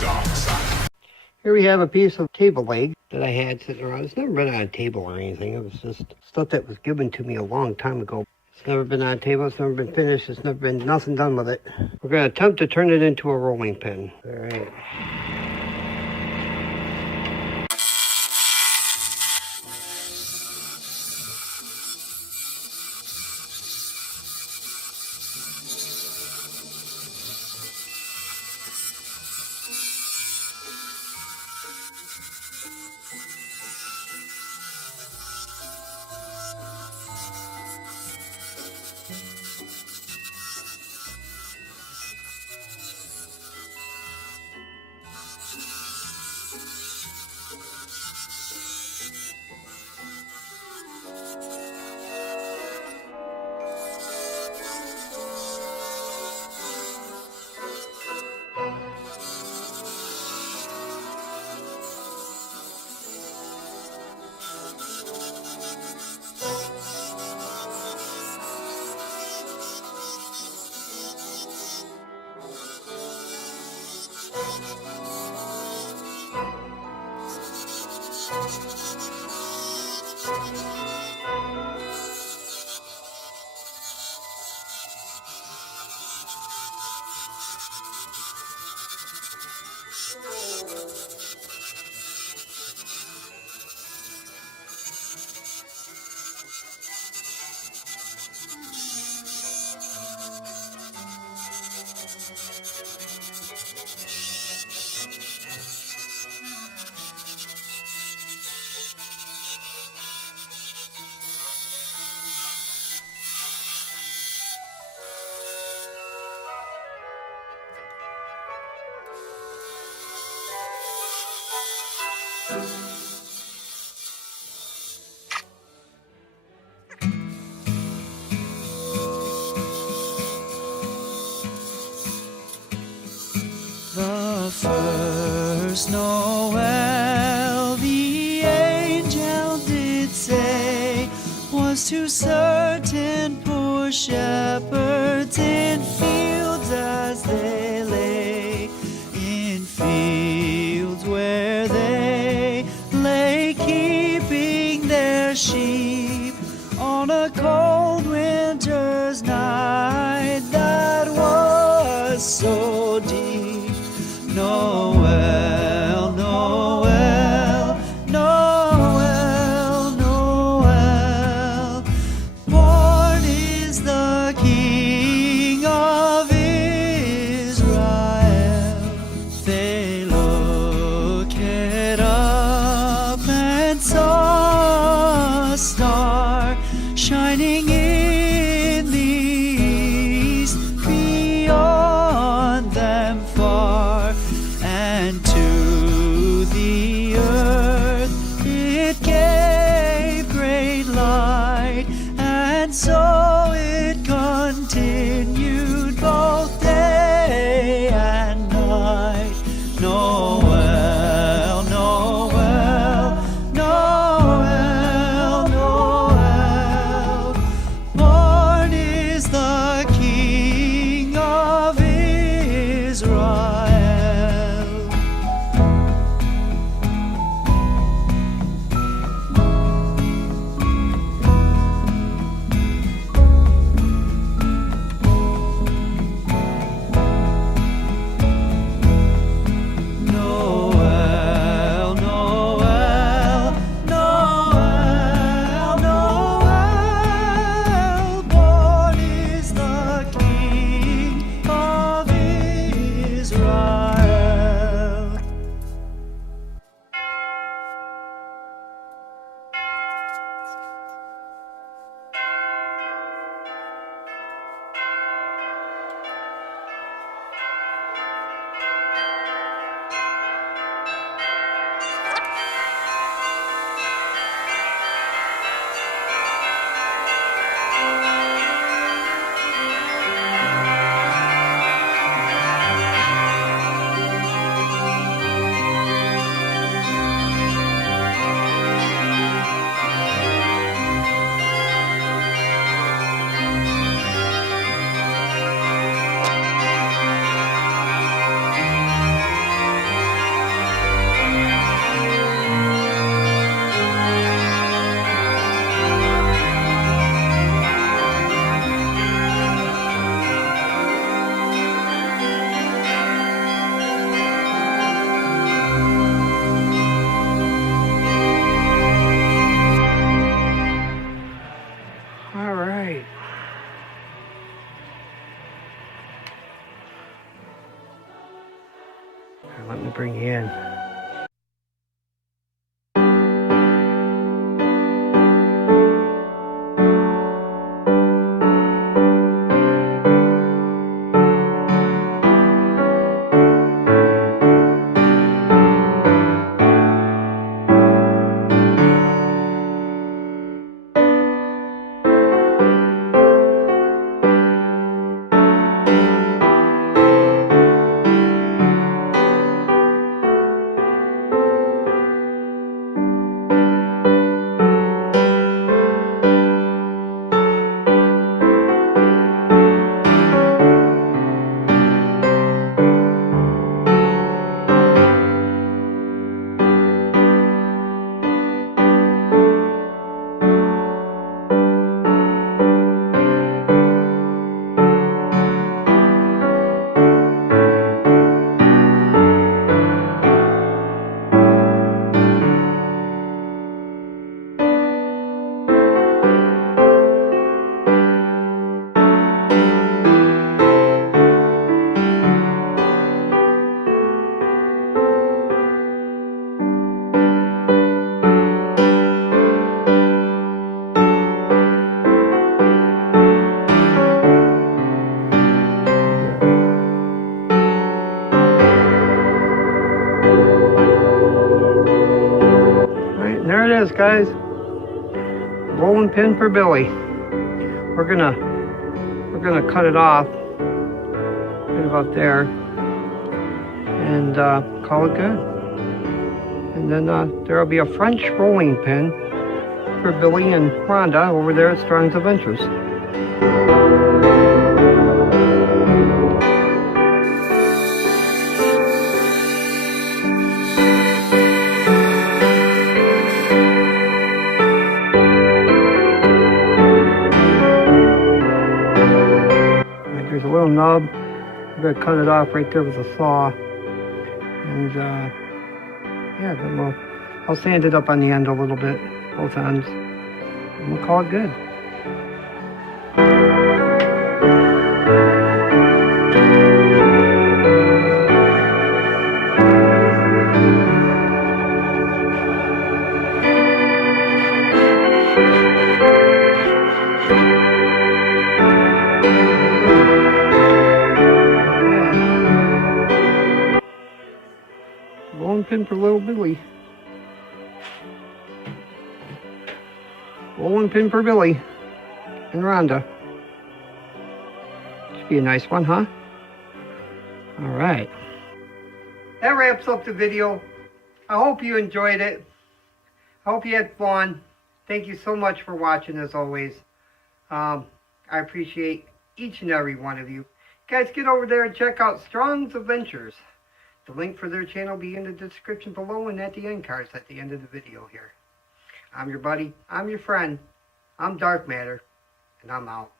Here we have a piece of table leg that I had sitting around. It's never been on a table or anything. It was just stuff that was given to me a long time ago. It's never been on a table. It's never been finished. It's never been nothing done with it. We're going to attempt to turn it into a rolling pin. All right. The first Noel, the angel did say, was to certain poor shepherds in fields as they lay, in fields where they lay keeping their sheep on a cold winter's night that was so deep. Noel, Noel, Noel, Noel, born is the King of Israel. Here, let me bring you in. There it is, guys. Rolling pin for Billy. We're gonna cut it off right about there and call it good. And then there'll be a French rolling pin for Billy and Rhonda over there at Strong's Adventures. There's a little nub. I'm going to cut it off right there with a saw. And yeah, then I'll sand it up on the end a little bit, both ends. And we'll call it good. Rolling pin for little Billy. Rolling pin for Billy and Rhonda. Should be a nice one, huh? All right. That wraps up the video. I hope you enjoyed it. I hope you had fun. Thank you so much for watching, as always. I appreciate each and every one of you. Guys, get over there and check out Strong's Adventures. The link for their channel will be in the description below and at the end cards at the end of the video here. I'm your buddy. I'm your friend. I'm Dark Matter. And I'm out.